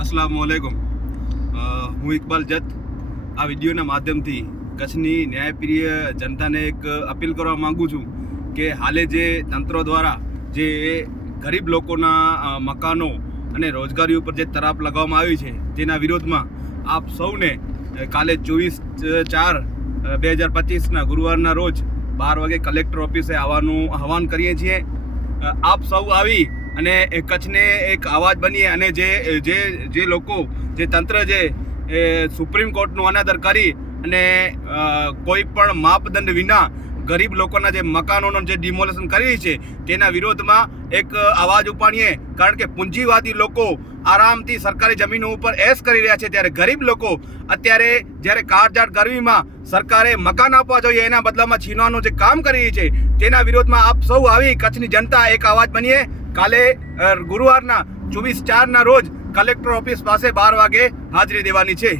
अस्सलामुअलैकुम। હું ઇકબાલ જત આ વિડીયોના માધ્યમથી કચ્છની ન્યાયપ્રિય જનતાને એક અપીલ કરવા માગું છું કે હાલે જે તંત્ર દ્વારા જે ગરીબ લોકોના મકાનો અને રોજગારી ઉપર જે તરાપ લગાવવામાં આવી છે તેના વિરોધમાં આપ સૌને કાલે 24/4/2025ના ગુરુવારના રોજ 12 વાગે કલેક્ટર ઓફિસે આવવાનું આહવાન કરીએ છીએ। આપ સૌ આવી અને કચ્છને એક અવાજ બનીએ અને જે લોકો જે તંત્ર જે સુપ્રીમ કોર્ટનું અનાદર કરી અને કોઈ પણ માપદંડ વિના ગરીબ લોકોના જે મકાનોનું જે ડિમોલેશન કરી છે તેના વિરોધમાં એક અવાજ ઉપાડીએ। કારણ કે પૂંજીવાદી લોકો આરામથી સરકારી જમીનો ઉપર એશ કરી રહ્યા છે, ત્યારે ગરીબ લોકો અત્યારે જ્યારે કાળઝાળ ગરમીમાં સરકારે મકાન આપવા જોઈએ એના બદલામાં છીનવાનું જે કામ કરી રહી છે તેના વિરોધમાં આપ સૌ આવી કચ્છની જનતા એક અવાજ બનીએ। કાલે ગુરુવારના 24/4ના રોજ કલેક્ટર ઓફિસ પાસે 12 વાગે હાજરી દેવાની છે।